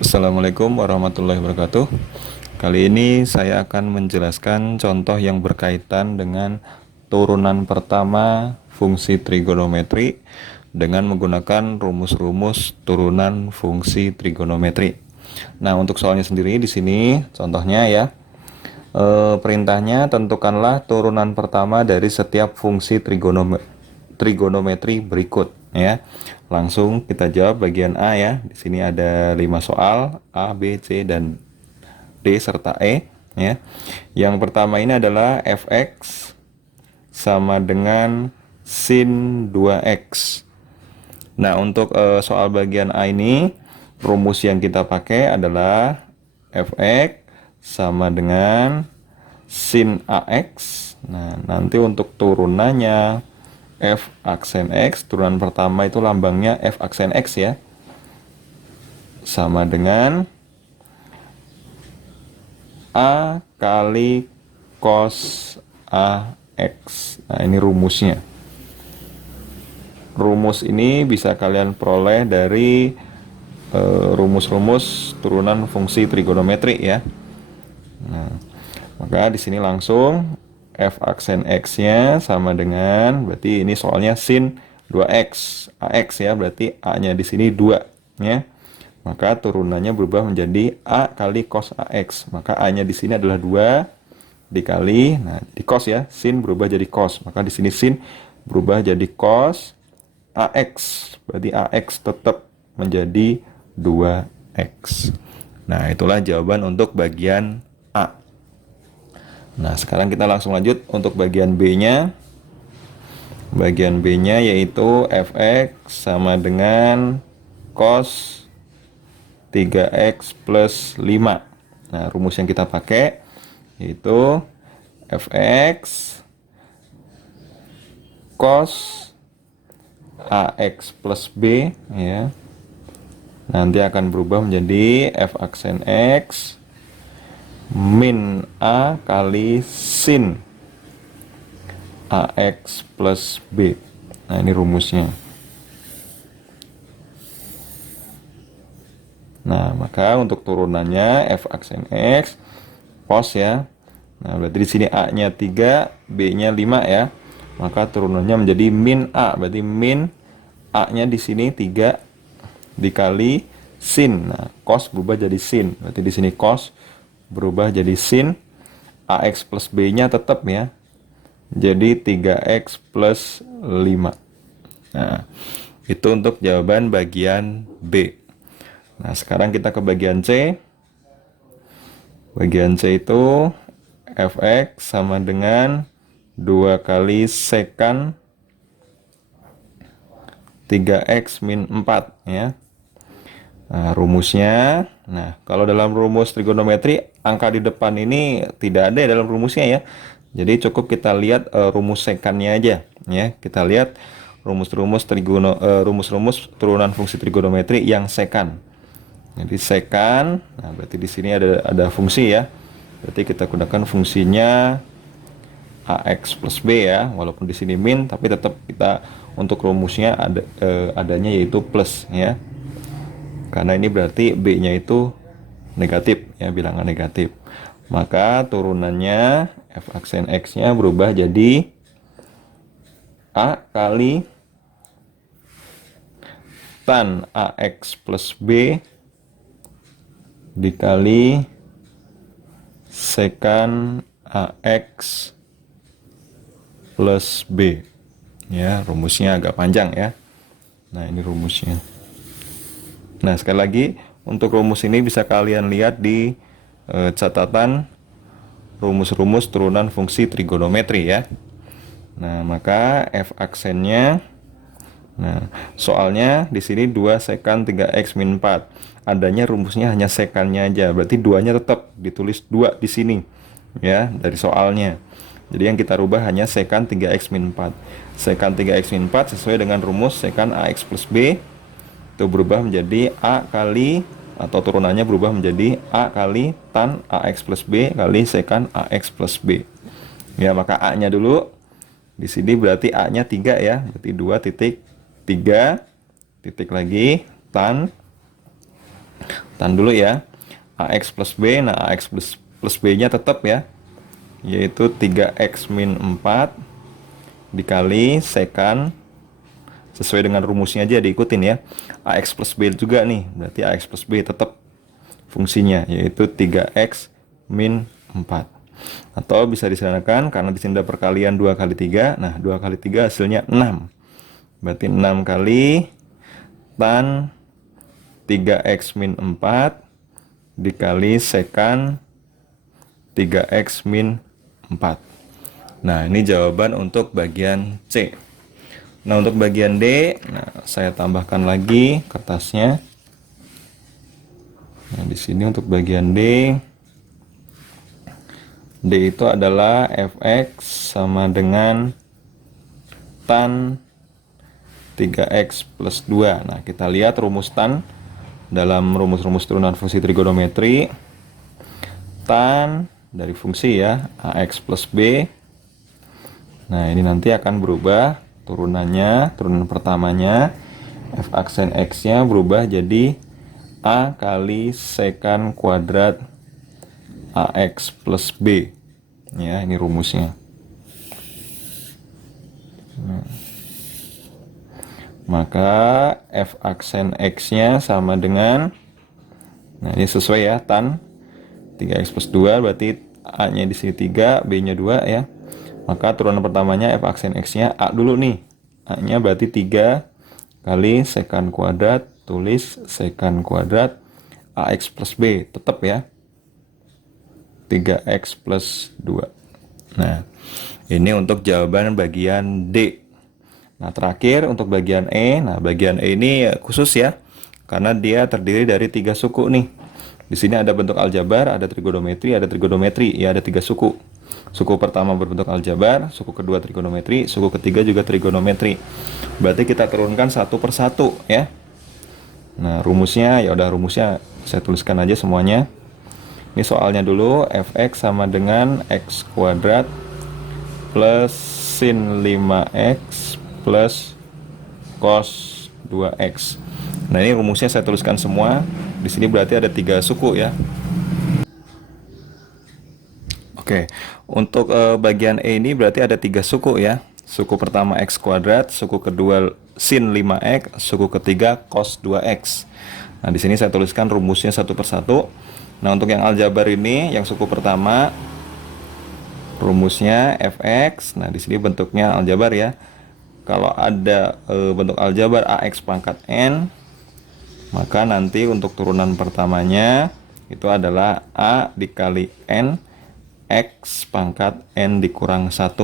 Assalamualaikum warahmatullahi wabarakatuh. Kali ini saya akan menjelaskan contoh yang berkaitan dengan turunan pertama fungsi trigonometri dengan menggunakan rumus-rumus turunan fungsi trigonometri. Nah, untuk soalnya sendiri di sini contohnya ya. Perintahnya tentukanlah turunan pertama dari setiap fungsi trigonometri berikut ya. Langsung kita jawab bagian A ya. Di sini ada 5 soal A, B, C dan D serta E ya. Yang pertama ini adalah fx sama dengan sin 2x. Nah, untuk soal bagian A ini rumus yang kita pakai adalah fx sama dengan sin ax. Nah, nanti untuk turunannya f aksen x, turunan pertama itu lambangnya f aksen x ya, sama dengan a kali cos ax. Nah, ini rumusnya. Rumus ini bisa kalian peroleh dari rumus-rumus turunan fungsi trigonometri ya. Nah, maka di sini langsung f aksen x-nya sama dengan, berarti ini soalnya sin 2x ax ya, berarti a-nya di sini 2 ya. Maka turunannya berubah menjadi a kali cos ax. Maka a-nya di sini adalah 2 dikali, nah di cos ya, sin berubah jadi cos. Maka di sini sin berubah jadi cos ax. Berarti ax tetap menjadi 2x. Nah, itulah jawaban untuk bagian A. Nah, sekarang kita langsung lanjut untuk bagian B-nya. Bagian B-nya yaitu fx sama dengan cos 3x plus 5. Nah, rumus yang kita pakai yaitu fx cos ax plus b ya. Nanti akan berubah menjadi f aksen x min a kali sin ax plus b. Nah, ini rumusnya. Nah, maka untuk turunannya f aksen x cos ya. Nah, berarti di sini a-nya 3, b-nya 5 ya. Maka turunannya menjadi min a. Berarti min a-nya di sini 3 dikali sin. Nah, cos berubah jadi sin. Berarti di sini cos berubah jadi sin, ax plus b-nya tetap ya, jadi 3x plus 5. Nah, itu untuk jawaban bagian B. Nah, sekarang kita ke bagian C. Bagian C itu fx sama dengan 2 kali sekan 3x min 4 ya. Nah, rumusnya, nah kalau dalam rumus trigonometri angka di depan ini tidak ada dalam rumusnya ya. Jadi cukup kita lihat rumus sekannya aja ya. Kita lihat rumus-rumus turunan fungsi trigonometri yang sekan. Jadi sekan, nah berarti di sini ada fungsi ya. Berarti kita gunakan fungsinya ax plus b ya. Walaupun di sini min, tapi tetap kita untuk rumusnya adanya yaitu plus ya. Karena ini berarti b-nya itu negatif ya, bilangan negatif. Maka turunannya f aksen x-nya berubah jadi a kali tan ax plus b dikali sekan ax plus b. Ya, rumusnya agak panjang ya. Nah, ini rumusnya. Nah, sekali lagi untuk rumus ini bisa kalian lihat di catatan rumus-rumus turunan fungsi trigonometri ya. Nah, maka f aksennya, nah soalnya di sini 2 sekan 3x min 4. Adanya rumusnya hanya sekannya aja, berarti 2-nya tetap ditulis 2 di sini ya dari soalnya. Jadi yang kita rubah hanya sekan 3x min 4. Sekan 3x min 4 sesuai dengan rumus sekan ax plus b itu berubah menjadi a kali, atau turunannya berubah menjadi a kali tan ax plus b kali sekan ax plus b. Ya, maka a-nya dulu Di sini berarti A-nya 3 ya. Berarti 2,3 titik lagi tan dulu ya. AX plus B. Nah, AX plus B-nya tetap ya, yaitu 3X min 4 dikali sekan, sesuai dengan rumusnya aja diikutin ya. AX plus B juga nih, berarti AX plus B tetap fungsinya, yaitu 3X min 4. Atau bisa disederhanakan, karena di sini ada perkalian 2 kali 3. Nah, 2 kali 3 hasilnya 6. Berarti 6 kali tan 3X min 4 dikali sekan 3X min 4. Nah, ini jawaban untuk bagian C. Nah, untuk bagian D, nah, saya tambahkan lagi kertasnya. Nah, di sini untuk bagian D itu adalah fx sama dengan tan 3x plus 2. Nah, kita lihat rumus tan dalam rumus-rumus turunan fungsi trigonometri. Tan dari fungsi ya, ax plus b. Nah, ini nanti akan berubah turunannya, turunan pertamanya f aksen x-nya berubah jadi a kali sekan kuadrat ax plus b. Ya, ini rumusnya. Nah, maka f aksen x-nya sama dengan, nah ini sesuai ya, tan 3x plus 2, berarti a-nya di sini 3, b-nya 2 ya. Maka turunan pertamanya f aksen x-nya a dulu nih. A-nya berarti 3 kali sekan kuadrat, tulis sekan kuadrat ax plus b, tetap ya, 3x plus 2. Nah, ini untuk jawaban bagian D. Nah, terakhir untuk bagian E. Nah, bagian E ini khusus ya, karena dia terdiri dari 3 suku nih. Di sini ada bentuk aljabar, ada trigonometri, ya, ada 3 suku. Suku pertama berbentuk aljabar, suku kedua trigonometri, suku ketiga juga trigonometri. Berarti kita turunkan satu per satu ya. Nah, rumusnya ya udah, rumusnya saya tuliskan aja semuanya. Ini soalnya dulu, fx sama dengan x kuadrat plus sin 5x plus cos 2x. Nah, ini rumusnya saya tuliskan semua. Di sini berarti ada 3 suku ya. Oke, untuk bagian E ini berarti ada 3 suku ya. Suku pertama x kuadrat, suku kedua sin 5x, suku ketiga cos 2x. Nah, di sini saya tuliskan rumusnya satu per satu. Nah, untuk yang aljabar ini, yang suku pertama, rumusnya fx. Nah, di sini bentuknya aljabar ya. Kalau ada bentuk aljabar ax pangkat n, maka nanti untuk turunan pertamanya itu adalah a dikali n x pangkat n dikurang 1.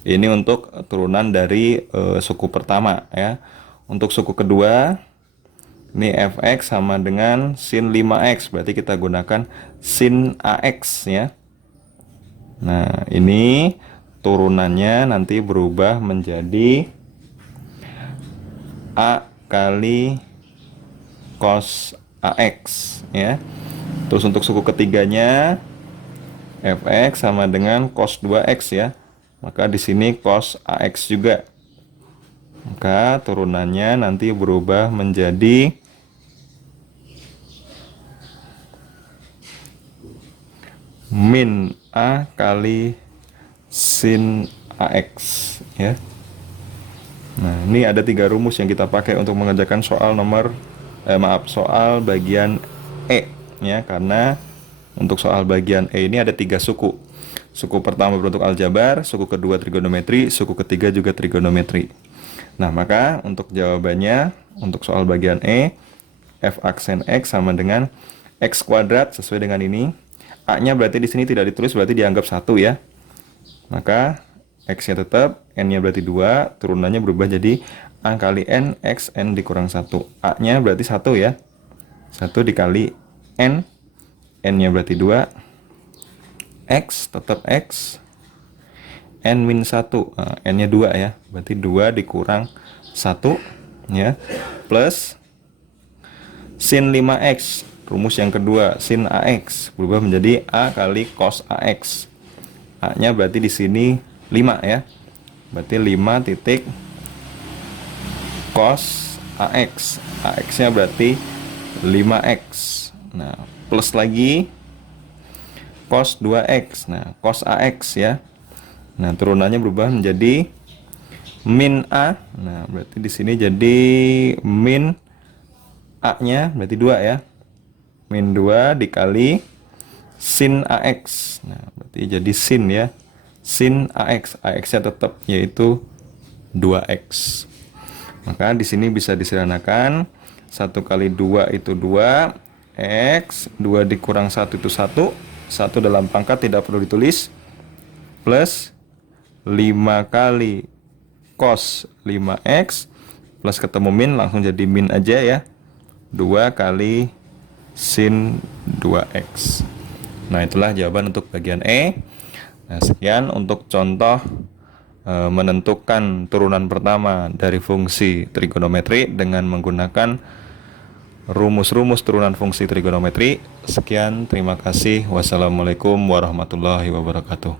Ini untuk turunan dari suku pertama ya. Untuk suku kedua, ini fx sama dengan sin 5x, berarti kita gunakan sin ax ya. Nah, ini turunannya nanti berubah menjadi a kali cos ax ya. Terus untuk suku ketiganya fx sama dengan cos 2x ya. Maka di sini cos ax juga. Maka turunannya nanti berubah menjadi min a kali sin ax ya. Nah, ini ada 3 rumus yang kita pakai untuk mengerjakan soal soal bagian E ya, karena untuk soal bagian E ini ada 3 suku. Suku pertama berbentuk aljabar, suku kedua trigonometri, suku ketiga juga trigonometri. Nah, maka untuk jawabannya untuk soal bagian E, f aksen x sama dengan x kuadrat sesuai dengan ini. A-nya berarti di sini tidak ditulis, berarti dianggap 1 ya. Maka x-nya tetap, n-nya berarti 2, turunannya berubah jadi a kali n x n dikurang 1. A-nya berarti 1 ya. 1 dikali n, n-nya berarti 2, x tetap x, n min 1, n-nya 2 ya. Berarti 2 dikurang 1 ya, plus sin 5x, rumus yang kedua, sin ax berubah menjadi a kali cos ax. A-nya berarti di sini 5 ya. Berarti 5 titik cos AX. AX-nya berarti 5X. Nah, plus lagi cos 2X. Nah, cos AX ya. Nah, turunannya berubah menjadi min A. Nah, berarti di sini jadi min A-nya berarti 2 ya. Min 2 dikali sin AX. Nah, berarti jadi sin ya. Sin AX. AX-nya tetap yaitu 2X. Maka di sini bisa disederhanakan 1 kali 2 itu 2, X, 2 dikurang 1 itu 1, 1 dalam pangkat tidak perlu ditulis, plus 5 kali cos 5X, plus ketemu min langsung jadi min aja ya, 2 kali sin 2X. Nah, itulah jawaban untuk bagian E. Nah, sekian untuk contoh menentukan turunan pertama dari fungsi trigonometri dengan menggunakan rumus-rumus turunan fungsi trigonometri. Sekian, terima kasih. Wassalamualaikum warahmatullahi wabarakatuh.